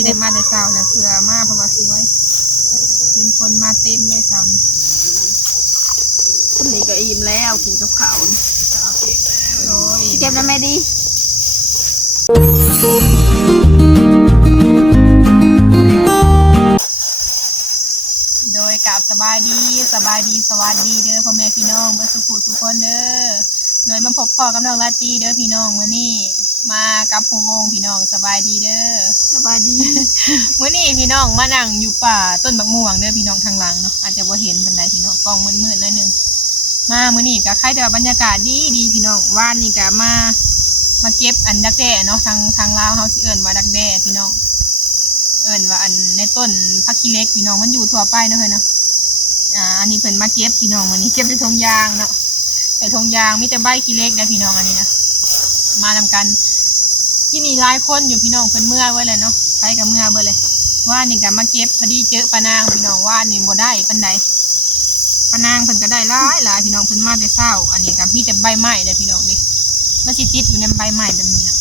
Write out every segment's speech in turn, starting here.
สิได้มาแต่เช้าแล้วเผื่อมาเพราะว่าสวยเป็นคนมาเต็มเลยเช้านี้คนนี้ก็อิ่มแล้วกินกับข้าวโอ้ยเก็บแล้วแม่ดีโดยกับสบายดีสวัสดีเด้อพ่อแม่พี่น้องเมื่อสุขทุกคนเด้อโดยมาพบพ่อกับน้องลาตีเด้อพี่น้องมื้อนี้มากับผู้วงพี่น้องสบายดีเด้อสบายดี มื้อนี้พี่น้องมานั่งอยู่ป่าต้นมะม่วงเด้อพี่น้องทางหลังเนาะอาจจะบ่เห็นปานใดพี่น้องกล้องมืดๆหน่อยนึงมามื้อนี้ก็ใครแต่ว่าบรรยากาศดีพี่น้องว่านนี่ก็มาเก็บอันดักแด้เนาะทางลาวเฮาสิเอิ้นว่าดักแด้พี่น้องเอิ้นว่าอันในต้นผักขี้เหล็กพี่น้องมันอยู่ทั่วไปเนาะเฮ้ยเนาะอันนี้เพิ่นมาเก็บพี่น้องมื้อนี้เก็บในทงยางเนาะแต่ทงยางมีแต่ใบขี้เหล็กเด้อพี่น้องอันนี้นะมาทำกันที่นี่หลายคนอยู่พี่น้องเพิ่นเมื่อไว้เลยเนาะไปกับเมื่อเบิดเลยว่านี่ก็มาเก็บพอดีเจอปานางพี่น้องว่านี่บ่ได้ปานใดปานางเพิ่นก็ได้หลายพี่น้องเพิ่นมาแต่เช้าอันนี้ก็มีแต่ใบไม้เด้อพี่น้องดิมันสิติดอยู่ในใบไม้แบบนี้เนาะ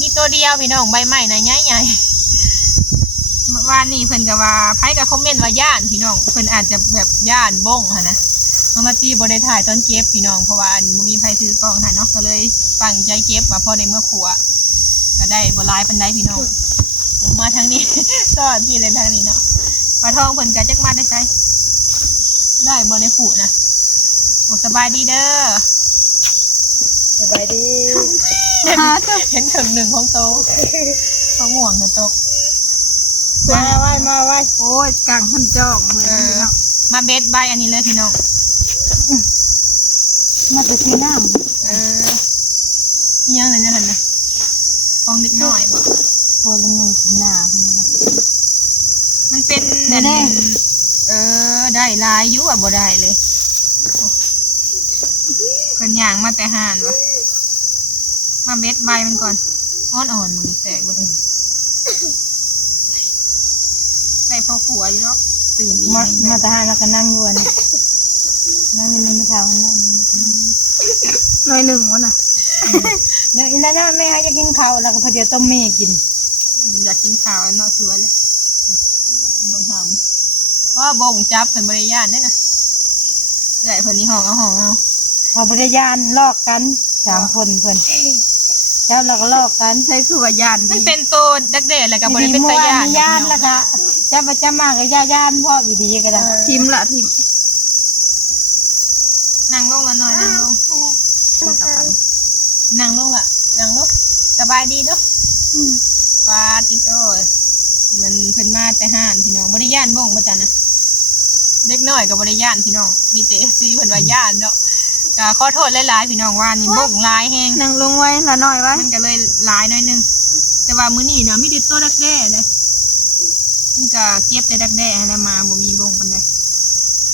มีตัวเดียวพี่น้องใบไม้น่ะใหญ่ๆว่านี่เพิ่นก็ว่าไผก็คอมเมนต์ว่าย่านพี่น้องเพิ่นอาจจะแบบย่านบ้งหั่นนะน้องนาตีบ่ได้ถ่ายตอนเก็บพี่น้องเพราะว่าบ่มีไผถือกล้องถ่ายเนาะก็เลยตั้งใจเก็บว่าพอได้เมื่อขัวก็ได้บ่หลายปานใดพี่น้องผมมาทางนี้ สอดพี่เลยทางนี้เนาะปลาทองเพิ่นก็จักมาได้ใช้ได้บ่ในขู่นะโอ้สบายดีเด้อสบายดี เห็นถึงหนึ่งของโตของห่วงกันตกมาไหว้โอ้ยกลางพันจอกเหมือนเนาะมาเบ็ดใบอันนี้เลยพี่น้องมาไปที่น้ยังเลยเนี่ยเห็นไหมของนิดหน่อยบ่ำพอละงงกินหน้าคุณนะมันเป็นได้ได้ลายยุ่บ่ได้เลยคนย่างมาแต่ห่านวะมาเบ็ดใบมันก่อนอ่อนมันแตกบ่ได้ใส่พอขัวอยู่แล้วตื่มอีกมาแต่ห่านแล้วก็นั่งอยู่นี่นั่งอยู่ไม่เท่านั่งน้อยหนึ่งวะน่ะเนี่ยอีนั่นแม่ให้จะกินข้าวแล้วก็พอเดียวต้มเมี่ยกินอยากกินข้าวเนาะสวยเลยบ่ทำว่าบ่งจับเป็นบริยานได้นะใหญ่เพิ่นนี่ห้องเอาพอบริยานลอกกัน3คนเพิ่นเจ้าเราก็ลอกกันใช้คือว่าย่านมันเป็นโตดักเดดแล้วก็บ่ได้เป็นตาย่านย่านแล้วก็จะประจำมาก็ย่านพ่ออีดีก็ได้ทิมนั่งลงละหน่อยนั่งลงสบายดีเนาะปาติโต้มันเพิ่นมาแต่ห้านพี่น้องบริยานบ่งบ่จันนะเด็กน้อยกับบริยานพี่น้องมีแต่ซีเพิ่นว่าย่านเนาะก็ขอโทษหลายๆพี่น้องว่านี่บ่งหลายแฮงนั่งลงไว้ละหน่อยไว้มันก็เลยหลายหน่อยนึงแต่ว่ามื้อนี้เนาะมีแต่ตัวดักแด้เด้มันก็เก็บแต่ดักแด้ให้แล้วมาบ่มีบ่งปานใด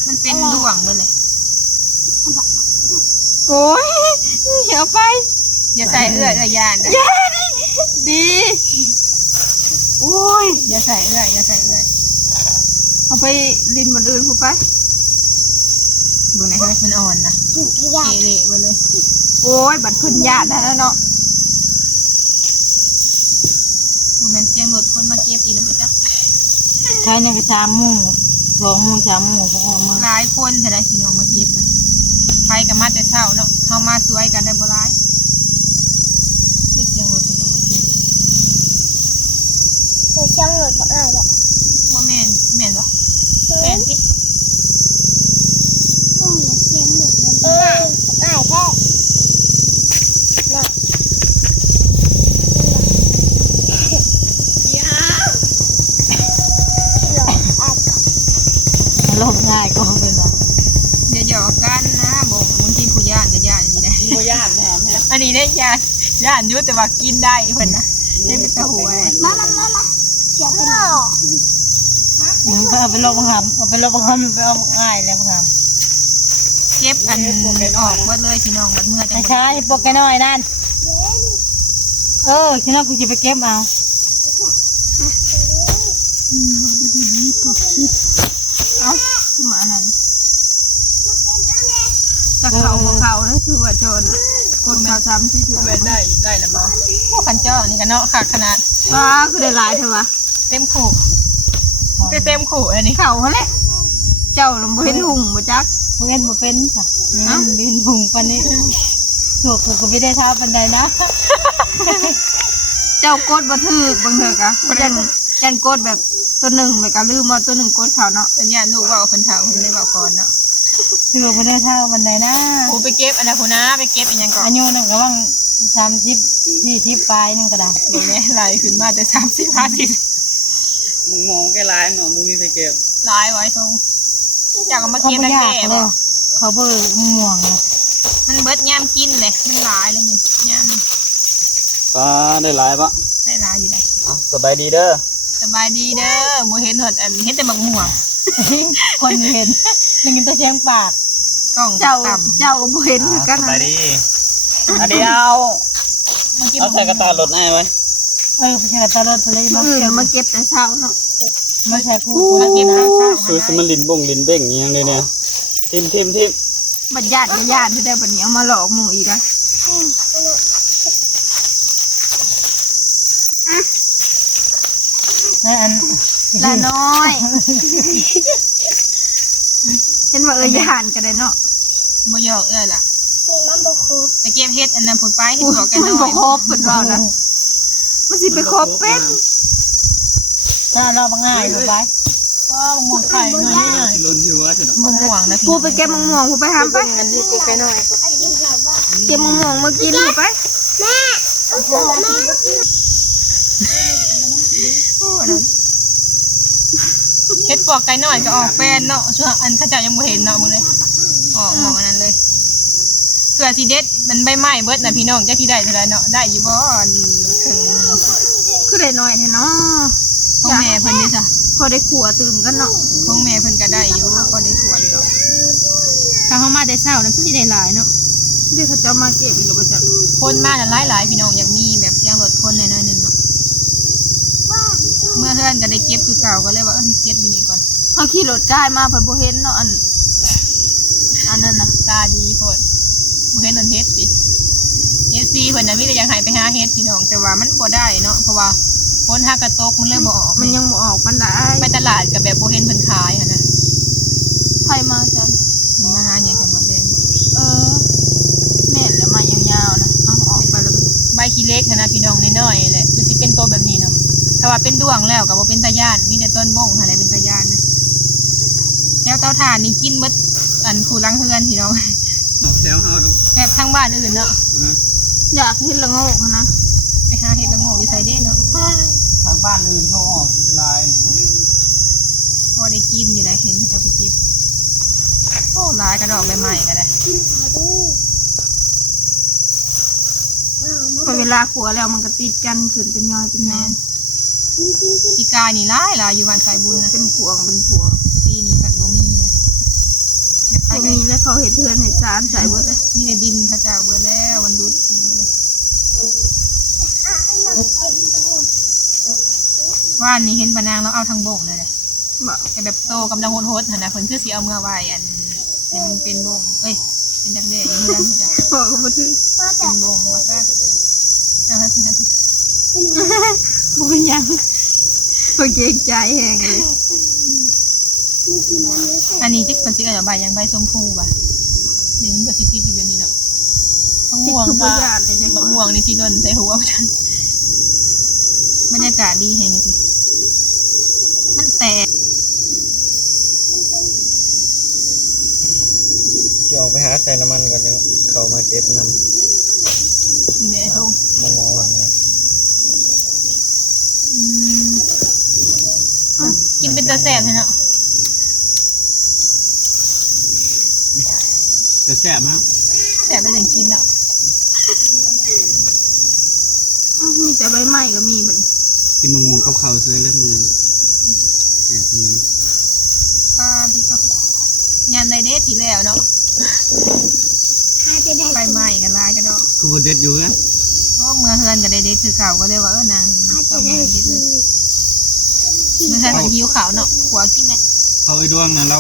มันเป็นร่วงเบิดเลยโอ้ยเหี่ยวไปอย่าใส่เอื้อย่านนะดีโอ้ยอย่าใส่เอื้อเอาไปลินบนอื่นพูดไปดูไหนให้มันอ่อนนะเละไปเลยโอ้ยบัดพื้นญาตินะเนาะโมเมนต์เสียงรถคนมาเก็บอีกแล้วไปจ้ะใช่เนี่ยก็3 โมง 2 โมง 3 โมงพวกออกมาหลายคนเท่าไรพี่น้องมาเก็บนะไปกับมาแต่เช้าเนาะเฮามาสวยกันได้บ่หลายเสียงรถคนมาเก็บเสียงรถบ่ได้บ่บ่แม่นบ่แม่นสิเสียงรถแท้เนาะลบง่ายก็เป็นเนาะเดี๋ยวหยอกกันนะบ่บางทีผู้ย่านจะย่านอย่างนี้ได้บ่ย่านแม่อันนี้ได้ย่านอยู่แต่ว่ากินได้เพิ่นนะให้เป็นตะหัวมาเสียไปแล้วเอาไปลบหำไปเอาง่ายแล้วหำเก็บอันออกหมดเลยพี่น้องบัดเมื่อจังใช่พวกแกน้อยนั่นฉันเอากูจะไปเก็บเอาขึ้นมาอันนั้นจะเข่าบ่เข่านั่นคือว่าโจรคนเขาซ้ำที่ถือได้แล้วบ่พวกขันเจ้านี่กันเนาะขาดขนาดว้าคือได้หลายเถอะวะ เต็มขู่เต็มขู่อันนี้ เข่าเขาแหละเจ้าลำบ่เห็นหุ่งบ่จัก บ่เห็นบ่เป็นค่ะนี่มันเป็นบุงปานนี้ถูกกูก็ไม่ได้เท่าปานใดนะ เจ้ากดบ่ถูกบางเถอะกะยันกดแบบตัวหนึ่งเลยกะลืมว่าตัวหนึ่งกดเขาเนาะ สัญญาณลูกว่าคนเฒ่าคนเลยว่าก่อนเนาะ ถูกบ่ได้เท่าปานใดนะ กูไปเก็บอันนั้นกูนะไปเก็บอันยังก่อน อายุนั่นก็ว่าง30 40ปลายนึงก็ได้ ดูแม่ลายขึ้นมาแต่30 มึงมองแค่ร้ายเนาะมึงมีไปเก็บ 50ลายไว้ทงอยากเอามา เขา เก็บ บ่ ตะ อยาก แก่ เล บ่ ยเขาเบิ่ม่วงเลย มันเบิดยามกินเลยมันหลายเลยเนี่ยยาม ก็ได้หลายปะ ได้หลายอยู่ได้ สบายดีเด้อ สบายดีเด้อบ่เห็นหดอันเห็นแต่บักม่วง คนเห็นได้ยินแต่เสียงปาก กล้อง เจ้า ต่ำ เจ้าก็บ่เห็นคือกัน ส นะ บายดีอันนี้เอา มาเก็บ เอาใส่กระตารถให้ไว้ ไปใช้ตลอดเลย มื้ มา ออื่ เก็ น บ มาเก็บแต่เช้าเนาะ มาใช้คู่ มาเก็บ นะ ข้าว ซื้อสมันลินบงลินเบ้งอยังเลยเนี่ยทิม บัดญาติก็ญาติที่ได้บัดนี้เอามาหลอกหมู่อีกอะ นั่นอัน ลาน้อย เห็นว่าญาติก็ได้เนาะ บ่ยอกล่ะ นี่มันบ่ครบ ไปเก็บเฮ็ดอันนั้นผุดไปเฮ็ดบอกกัน มั น้ น อ บ่ ย ครบเพิ่นว่านะมันสิไปครบเป็น ถ้าเราบางง่ายอยู่ไปก็มองไข่หน่อย ๆล้นอยู่ว่าจะ บักม่วงนะพี่ ผู้ไปเก็บมะม่วงผู้ไปหามไป อันนี้กูไปหน่อย ไอ้กินข้าวบ้า เก็บมะม่วงมากินนี่ไป แม่เอาเสือแม่ เฮ็ดปอกไก่น้อยก็ออกแป้นเนาะช่วงอันเขาเจ้ายังบ่เห็นเนาะมึงเลยออกหมองอันนั้นเลยเพื่อสิเด็ดมันใบไม้เบิดน่ะพี่น้องจักสิได้เท่าใดเนาะได้อยู่บ่อันถึง คือได้น้อยแท้เนาะ ของแม่เพิ่นเด้จ้ะ พอได้ขัวตื่มกันเนาะ ของแม่เพิ่นก็ได้อยู่ก็ได้ขวดอยู่ดอกถ้าเฮามาได้เช้านั่นคือสิได้หลายเนาะ เดี๋ยวเขาจะมาเก็บอีกหรือเปล่าจ๊ะ คนมาน่ะหลายๆพี่น้องอยากมีแบบเสียงรถคนหน่อยๆนึงเนาะเมื่อเฮือนก็ได้เก็บคือเก่าก็เลยว่าเก็บอยู่นี่ก่อน เขาขี่รถกายมาเพิ่นบ่เห็นเนาะอันนั้นน่ะ ตาดีโพดบ่เห็นนั่นเฮ็ดสิ FC เพิ่นน่ะมีแต่อยากให้ไปหาเฮ็ดพี่น้องแต่ว่ามันบ่ได้เนาะเพราะว่าฝนหากระตกมันเลยบ่ออก มันยังบ่ออกปานใด ไปตลาดก็แบบบ่เห็นเพิ่นขายหั่นน่ะ ไผมาจ้ะ เพิ่นมาหาหยังกันบ่ได้บ่ เออแม่นแล้วมายาวๆนะเอาออกไปแล้วมัน ใบขี้เล็กหั่นน่ะพี่น้องน้อยๆแหละมันสิเป็นโตแบบนี้เนาะถ้าว่าเป็นดวงแล้วก็บ่เป็นตาย่านมีแต่ต้นบงหั่นแหละเป็นตาย่านนะแถวเตาถ่านนี่กินเบิดอันคู่หลังเฮือนพี่น้อง เอาแถวเอาเนาะ แบบทางบ้านอื่นเนาะ อยากเห็นละโงกนะ ไปหาเห็ดละโงกอยู่ไสเด้เนาะ ทางบ้านอื่นเขาออกเป็นลาย พอได้กินอยู่ได้เห็นเขาจะไปเก็บโอ้หลายกระดอกใหม่ๆก็ได้ กินข้าวดู พอเวลาขัวแล้วมันก็ติดกันขึ้นเป็นย่อยเป็นแนน ปีกายนี่หลายอยู่บ้านสายบุญนะ เป็นพวงเป็นพวง ปีนี้ผัดบ่มีนะอยากไป เขา ไกล มีแล้วเขาเห็ดเทือนให้จานใส่เบิดเลย มีแต่ดินเขาเจ้าเบื่อแล้วมันดูดกินหมดเลยว่านนี่เห็นปะนางแล้วเอาทางโบกเลยเลย บอก ไอ้แบบโตกำลังโหดๆหั่นนะเพิ่นคือสิเอาเมื่อไว้อันให้มันเป็นบงเอ้ยเป็นดักแด้อยู่เมืองเขาเจ้า บอกก็บ่ถือ เป็นบงว่าซะเอาให้เพิ่น บ่เป็นหยังเขาเกรงใจแหงเลย อันนี้จิ๊กเป็นจิ๊กอะไรใบยังใบชมพูป่ะนี่มันก็สิติดอยู่แบบนี้เนาะมะ ที่ ม่วง คือ ก็ บ่ญาติเลยเด้ มะม่วงนี่สิโดนใส่หัวจังบรรยากาศดีแฮงอยู่พี่มันแตก ที่ออกไปหาใส่น้ำมันก่อนเดี๋ยวเขามาเก็บน้ เนี่ยไอ้ทง ำมองๆเนี่ย อืมกินเป็นตัวแสบเลยเนาะ จะแซ่บมั้ย แสบได้ยังกินเนาะ อ้าวมีแต่ใบไม้ก็มีบัดนี้ กินมุงๆกับเขาวเสื้อเลือดมือนแซ่บนี่ ปลาดีก็ยานในเดทที่แล้วเนาะ หาจะได้ ไปใหม่กันลายกันเนาะ กูบ่เด็ดอยู่นะ เพราะเมื่อเฮือนกับเดทคือเก่าก็เลยว่านาง หาจะ เอา ได้ เมื่อเดท กิ เล น ยเมื่อเฮือนมันหิวขาวเนาะขัวกินแหละ เขาไอ้ดวงน่ะเรา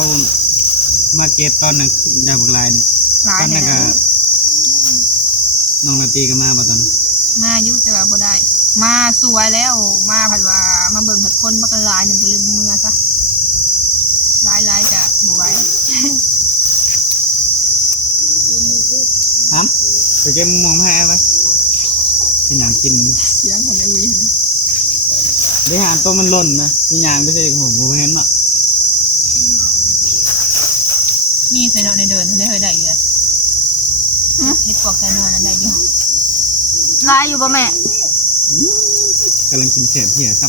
มาเก็บตอนนั้นได้บักลายนี่ หลาย ตอน แถ นั้นก็ ว น้องนาตีก็มาบ่ตอนนั้น มาอยู่แต่ว่าบ่ได้ มาสวยแล้วมาผัดว่ามาเบิ่งผัดคนบักหลายหนึ่งก็เลยเมื่อซะหลายจะบ่ไหว ครับไปเก็บมองให้ไหมที่หนังกิน เสียงของไอ้อุ้ยนะ ได้หาตัวมันหล่นนะที่ยางไม่ใช่ผมเห็นเนาะ มีใส่เนาะในเดินได้เคยได้อยู่เลยเฮ็ดปวกใส่นอนนั่นได้อยู่ ลายอยู่บ่แม่ กำลังกินเศษเหี้ยซ้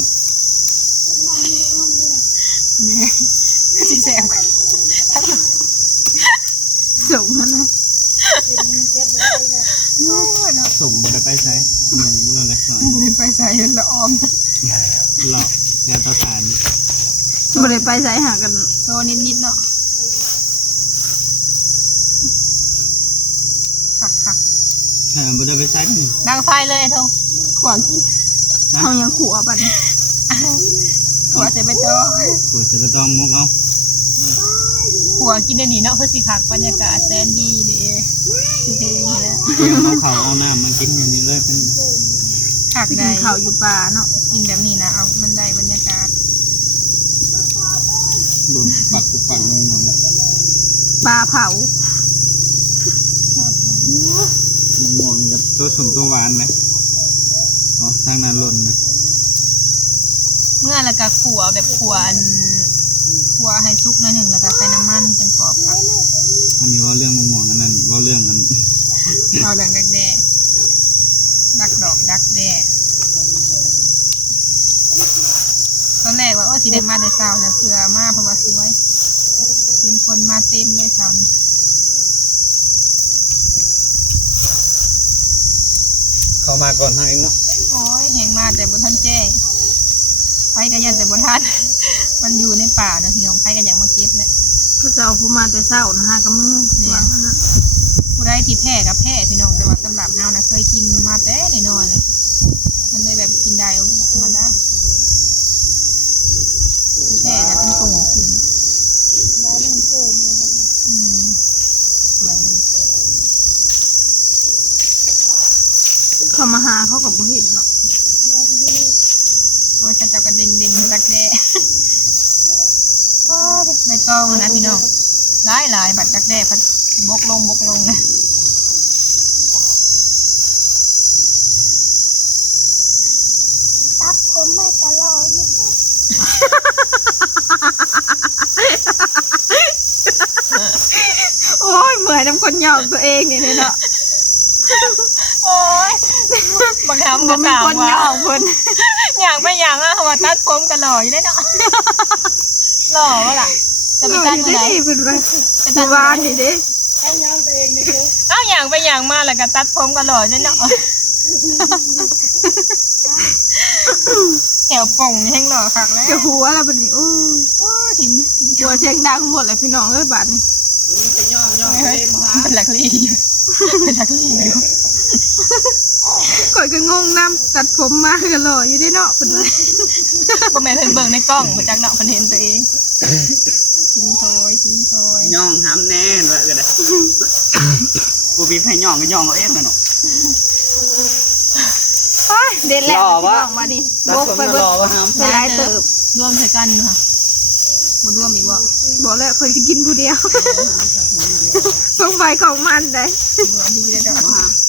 นี่สิแซ่บกัน สูงนะ ำส่งไปไปใช้เงินบุญเล็กหน่อย บ่ได้ไปใส่ละออม หลอกแค่ต่อสาร บ่ได้ไปไสหากัน โซนิดเนาะคัก บุญไปใช้นี่ ๆดังไฟเลยไอ้ทงขวางกิน เฮายังขัวบัดนี้ ขวางใส่ใบตอง ขวดจะไปต้องมุกเอา ขวางกินได้นี่เนาะเพื่อสิคักบรรยากาศแสนดีเด้คือเพลงนี่แหละ เตรียมเอาเขาเอาน้ำมากินอย่างนี้เลยเป็น คัก ไป ได้ กินข้าวอยู่ป่าเนาะ กินแบบนี้นะเอามันได้บรรยากาศ โดนปักกุปักงงเลย ปลาเผา ม่วงกับตัวสมตัวหวานนะอ๋อทางนั้นหล่นนะ เมื่อแล้วก็ขัวแบบขัวอันขัวให้สุกหน่อยหนึ่งแล้วก็ใส่น้ำมันเป็นกรอบครับ อันนี้ว่าเรื่องม่วงอันนั้นว่าเรื่องอัน เอาเรื่องดักแด้ดักดอกดักแด้ตอนแรกว่าโอ้สิได้มาแต่เช้าแล้วเพื่อมาเพราะว่าสวยเป็นคนมาเต็มเลยเช้านี้ เข้ามาก่อนทางเองเนาะ โอ้ยแหงมาแต่บนท่านแจ้งไฟก็ยันแต่บนท่าน มันอยู่ในป่านะพี่น้องไฟก็ยังมาเก็บแหละ ก็จะเอาผู้มาแต่เช้านะหากับมือ เนี่ย วางอันนั้น ผู้ได้ที่แพ้กับแพ้พี่น้องแต่ว่าสำหรับเฮานะเคยกินมาแต่น้อยๆเลย มันเลยแบบกินได้ธรรมดาผู้แพ้ก็เป็นตุ่มขึ้นเนอะอืมเปื่อยเลย เขามาหาเขากับบ่เห็นเนาะ โอ้ยข้าเจ้ากระเด้งๆรักแด้ ใบตองอะนะพี่น้องหลายบัดรักแด้พัดบกลงนะ ตับผมมาจะรออยู่ โอ้ยเหมือนน้ำคนหยอกตัวเองนี่เนาะ โอ้ยบางคำ บ่ ก็ มี ถาม คนหย ว่า อกเพิ่น อย่างไปอย่างอะว่าตัดผมกันหล่ออยู่ได้เนาะ หล่อวะล่ะจะไปตัดเมื่อไหร่ เพิ่นว่า ไปตัด วา เมื่อไหร่ นนี่เด้ เอ้าอย่างไปอย่างมาแล้วก็ตัดผมกันหล่อได้เนาะแถวป่งนี่แห้งหล่อคักแล้ว จะหัวแล้วบัดนี้โอ้ย ทิม หัวเสียงดังหมดเลยพี่น้องเอ้ยบาดนี้ เป็นหลักลี่อยู่เป็นหลักลี่อยู่ ก่อยก็งงน้ำตัดผมมาก็หล่ออยู่ได้เนาะเพิ่นว่า บ่แม่นเพิ่นเบิ่งในกล้องมาจากเนาะเพิ่นเห็นตัวเองทิ้งโทย ย่องห้ำแน่เลยก็ได้กูปีให้ย่องก็ย่องเอาเองเลยเนาะ โอ้ยเด็ดแล้ว หล่อวะ พี่น้องมาดิ ตัด บก คน ไป มา เบิ ร ด อว่าห้ำ ไปหลายเติบ รวมใส่กันเนาะบ่รวมอีกบ่ บอกแล้วเคยจะกินผู้เดียว ของไฟของมันได้ รวมดีเลยดอก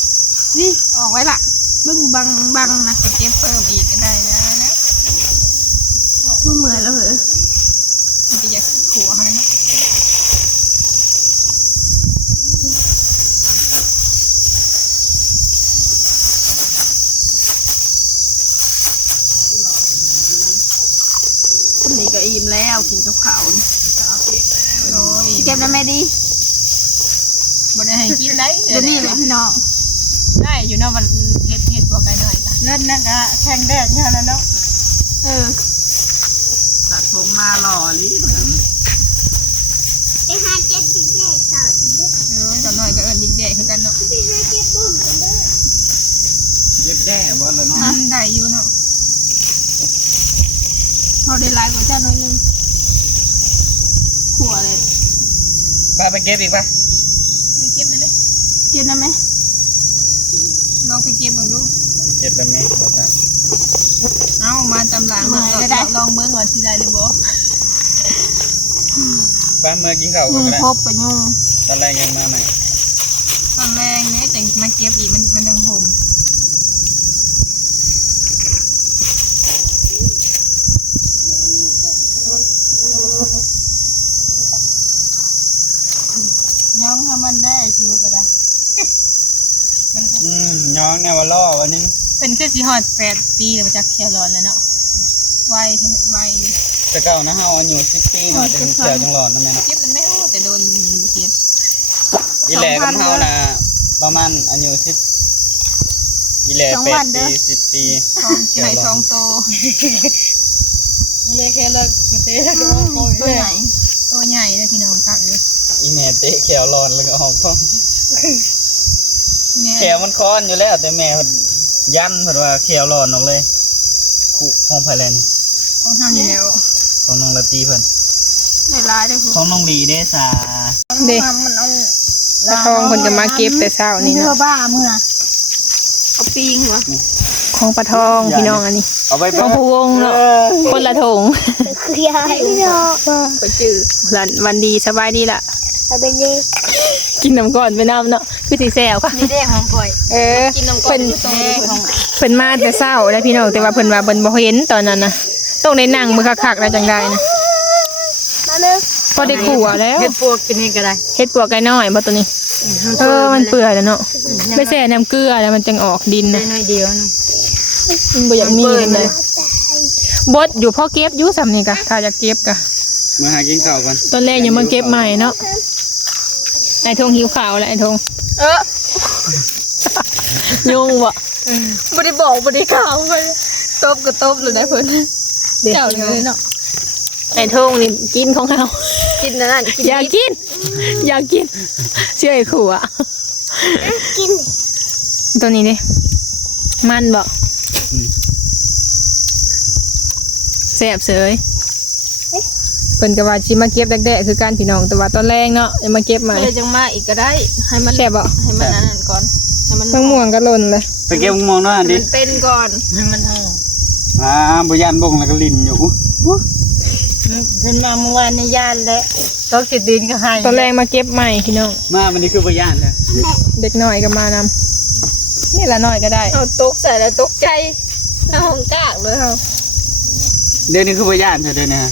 นี่ออกไว้ละเบิ่งบังนะ จะเก็บเพิ่มอีกก็ได้นะ มันเหมือนแล้วเหรอ มันจะอยากขัวให้เนาะ คนนี้ก็อิ่มแล้วกินกับข้าว โอ้ย เก็บแล้วแม่ดี บ่ได้ให้กินได้ เดี๋ยวนี้เลยพี่น้อง ได้อยู่เนาะมันเฮ็ดตัวไกลหน่อยจ้ะ นั่นนะกะแข่งแดกเนี่ยแล้วเนาะ เออ ตัดผมมาหล่อลิเหมือน ไปหาเจ็ดสิบแรกต่อกันเด้อ ตอนน้อยก็เอิ้นดิกแดกคือกันเนาะ ไปหาเจ็ดบุ้มกันเด้อ เย็บแด้บ่เลยเนาะ ได้อยู่เนาะ เราได้หลายกว่าเจ้าน้อยนึงขัวเลย ป้าไปเก็บอีกป่ะ ไปเก็บได้เลย กินได้ไหม ลองไปเก็บเบิ่งดู เก็บแบบนี้บ่จ้ะ เอ้ามาตำหลังลองเบิ่งก่อนสิได้หรือบ่ บ้านเมื่อกินข้าว ยุ กัน ง ก็ได้ พบกับยุง ตอนแรกยังมาใหม่ ตอนแรกเนี่ยจังมาเก็บอีกมันจังห่ม ย่องให้มันได้ชูก็ได้ ย้องเนี่ยว่าล่อวันนี้ เป็นคือสิฮอด8 ปีแล้วจักแค่ร้อนแล้วเนาะไวดิ แต่เก่านะเฮาอายุ10 ปีเนาะเป็นเสี่ยวจังหลอดนั่นแม่เนาะ เก็บมันไม่โอ้แต่โดนเก็บ อีแหล่กับเฮาน่ะประมาณอายุ10อีแหล่8 ปี10 ปี สิให้2โต เลยแค่เลิกเตะก็ ตัวใหญ่ ตัวใหญ่เลยพี่น้องกักเลย อีแม่เตะแขวร้อนแล้วก็ออกพ้อง แม่ แขวมันค้อนอยู่แล้วแต่แม่เพิ่นยันเพิ่นว่าแขวร้อนออกเลยคู่ห้องไผแลนี่ ของห้ามอยู่แล้ว ของน้องละตีเพิ่น ในร้ายเลยคุณ ของน้องลีเด้ซา เด้ มันเอา ปลาทองคนจะมาเก็บแต่เช้านี่ เนื้อ เนาะ บ้าเมื่อ เอาปีงหัว ของปลาทองพี่น้องอันนี้ เอาไป ของผู้วงเนาะคนละถุง คือยายเนาะ ไปจื้อวันดีสบายดีล่ะ เอาไปเลย กินน้ำก่อนไปน้ำเนาะคือสิแซวค่ะ นี่ได้ของข่อย กินน้ำก่อน เด้ของ เพิ่นมาแต่เช้าแล้วพี่น้องแต่ว่าเพิ่นว่าเพิ่นบ่เห็นตอนนั้นนะต้องได้นั่งมือคักๆแล้วจังได้นะ มาเลย พอได้ขัวแล้ว เฮ็ดปวกกินนี่ก็ได้ เฮ็ดปวกไก่น้อยบ่ตัวนี้มันเปื่อยแล้วเนาะไปแช่น้ำเกลือแล้วมันจังออกดิน ได้ นะ น้อยเดียวนึง มันบ่อยากมีเลยบดอยู่พ่อเก็บอยู่สำนี่กะถ้าอยากเก็บกะ มาหากินข้าวกัน ตอนแรกยังมาเก็บใหม่เนาะไอ้ทงหิวข่าวแล้วไอ้ทงยุงบ่บ่ได้บอกบ่ได้ข่าวไปตบก็ตบเลยได้เพิ่นเจ้าเลยเนาะไอ้ทงนี่กินของเฮา กินนั่นกิน อยากกินเชื่อไอ้ขู่อ่ะ กิน ตัวนี้ดิมันบ่แซ่บเสยเพิ่นก็ว่าสิมาเก็บแดกๆคือการพี่น้องแต่ว่าตอนแรกเนาะยังมาเก็บใหม่ เลยจังมาอีกก็ได้ให้มัน แซ่บบ่ ให้มันอันนั้นก่อนให้มัน ต้องม่วงก็หล่นเลย ไปเก็บมองด้วยอัน ให้ ดิ มันเป็นก่อน ให้มันห่อ บุญานบงแล้วก็ลินอยู่ เพิ่นมาเมื่อวานในย่านและตกจิตดินก็ให้ ตอนแรกมาเก็บใหม่พี่น้อง มาวันนี้คือบุญานเลย เด็กน้อยก็มานำนี่ละน้อยก็ได้ เอาตกใส่แล้วตกใจหน้าห้องกากเลยเฮา เดือนนี้คือบุญานเธอเดือนนี้ฮะ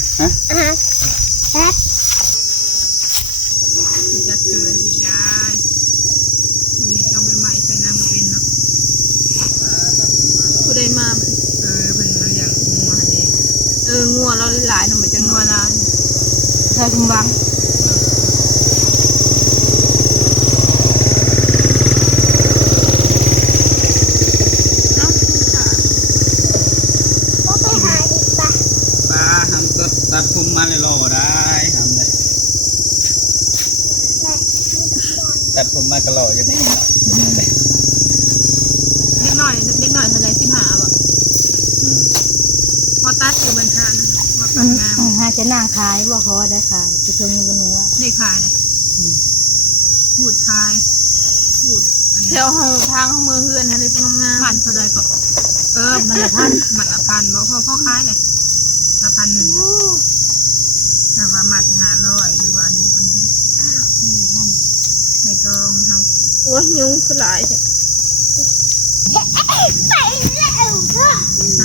จะเกิดอีกได้มึงนี่เอาไปใหม่ใส่น้ำก็เป็นเนาะ ผู้ใดมาเหมือน เพิ่นมาเลี้ยงงัวเด้ งัวเราหลายๆเนาะเหมือนจะ งั งั ว ว ลาว ใส่ถุงบัง ก็ไปหาอีกปะ ปลาทำก็ตัดพุ่มมาเลยรอได้ทำเลยตัดพุ่มมากระโหลกยังไงเนาะ เด็กน้อยเท่าไหร่15บ่พอตัดอยู่บนชานนะว่าปันงาม หาจะนั่งขายบ่พอได้ขายสิทงอยู่บ่หนูว่า ได้ขายเลยพูดขายพูดอัน แถ นี้ วห้องทางมือเฮือนอะไรเป็นงาม มันเท่าไรก็มันละพันบอกพ่อคล้ายเลยละ1,000ถามว่ามัน500หรือว่าอันนี้มันไม่ต้องท โอ้ยยุงคือหลายแท้ ไปแล้วก็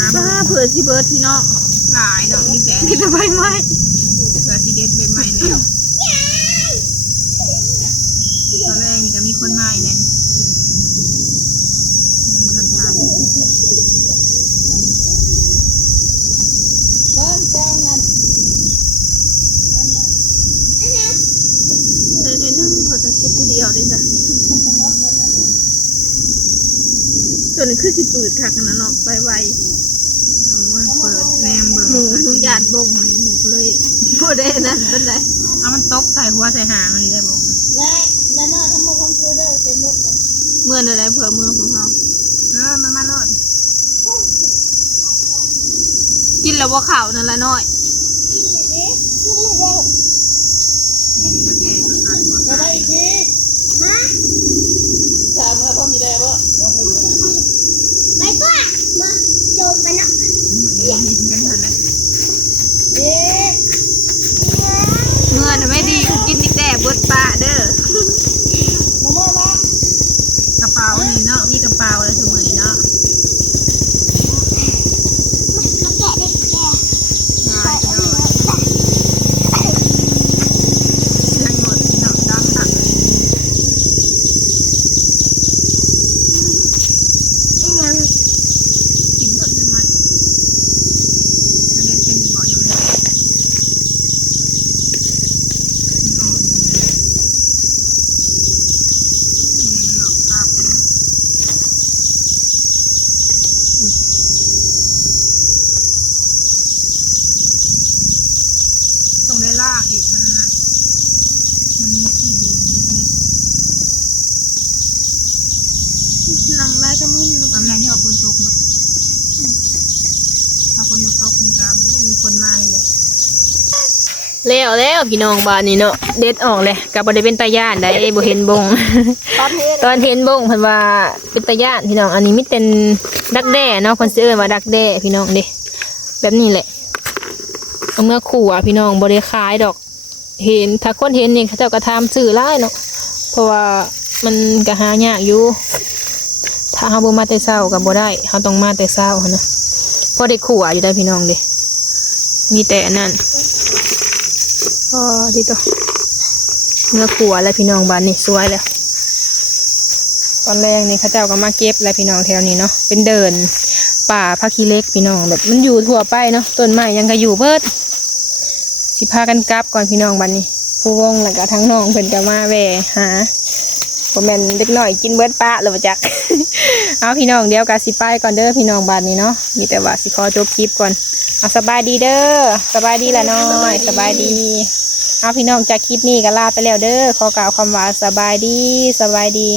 ำ บ้าเผื่อสิเบิร์ดพี่น้อง หลายเนาะมีแต่ มีแต่ใบไม้ เสือสีเด็ดใบใหม่แล้วตอนแรกนี่ก็มีคนมาอีกแล้วยังไม่ทันทำ ใส่ในนึ่งเขาจะเก็บผู้เดียวได้จ้ะตัวนี้คือสิปืดค่ะขนาดเนาะไปไว โอ้ยเปิดแนมเบิ่ง หมูทุกอย่างบงเลยหมูก็เลยพูดได้นั่นเป็นไร เอามันตกใส่หัวใส่หางมันนี่ได้บ่ง แล้วนอกทั้งหมดคอมพิวเตอร์เต็มหมดเลย เมื่ออะไรเผื่อมือของเขา มันมาโลด กินแล้วว่าข่าวนั่นละน้อย กินเลยดิกินเลยดิ จะได้ที ฮะ ถามว่าพ่อมีได้บ่ ไปตัวมาโจมมัน กบดปลาเด้อกระเป๋านี่เนาะมีกระเป๋าอะไรทุกมือนี่เนาะ มันแกะได้แกะ หลายพี่น้องเสียงหมดพี่น้องดังหักเลย ยัง กินหมดเลยมั้ยจะเล่นเป็นอีกบ่ยังไม่ได้นอนเนาะครับต้องได้ล่างอีกมันนะมันมีที่ดินนิด หนังลายกระมุน ๆตอนแรกที่ออกคนตกเนาะถ้าคนมาตกนี่ก็มีคนมาเลยแล้วพี่น้องบ้านนี่เนาะเด็ดออกเลยกับบริเวณตาย่านได้บ่เห็นบง ตอนเห็นบงเพิ่นว่าเป็นตาย่านพี่น้องอันนี้มีเป็นดักแด้เนาะคนสิเอิ้นว่าดักแด้พี่น้องเด้แบบนี้แหละเอาเมื่อขู่อ่ะพี่น้องบ่ได้ขายดอก เห็นถ้าคนเห็นนี่เขาเจ้าก็ทำซื้อหลายเนาะเพราะว่ามันก็หายากอยู่ถ้าเฮาบ่มาแต่เช้าก็บ่ได้เฮาต้องมาแต่เช้าหั้นนะพอได้ขู่อ่ะอยู่ได้พี่น้องเด้มีแต่อันนั้นอ๋อดีตัวเมื่อขู่แล้วพี่น้องบ้านนี่สวยแล้ว ตอนแรกนี่เขาเจ้าก็มาเก็บแล้วพี่น้องแถวนี้เนาะเป็นเดินป่าพักขี้เล็กพี่น้องแบบมันอยู่ทั่วไปเนาะต้นไม้ยังก็อยู่เบิดสิพากันกลับก่อนพี่น้องบัดนี้ผู้วงแล้วก็ทั้งน้องเพิ่นก็มาแวะหาบ่แม่นเด็กน้อยกินเบิดปะแล้วบ่จัก เอาพี่น้องเดี๋ยวก็สิไปก่อนเด้อพี่น้องบัดนี้เนาะมีแต่ว่าสิขอจบคลิปก่อนเอาสบายดีเด้อสบายดีละน้อยสบายดีเอาพี่น้องจากคลิปนี้ก็ลาไปแล้วเด้อขอกล่าวคำว่าสบายดี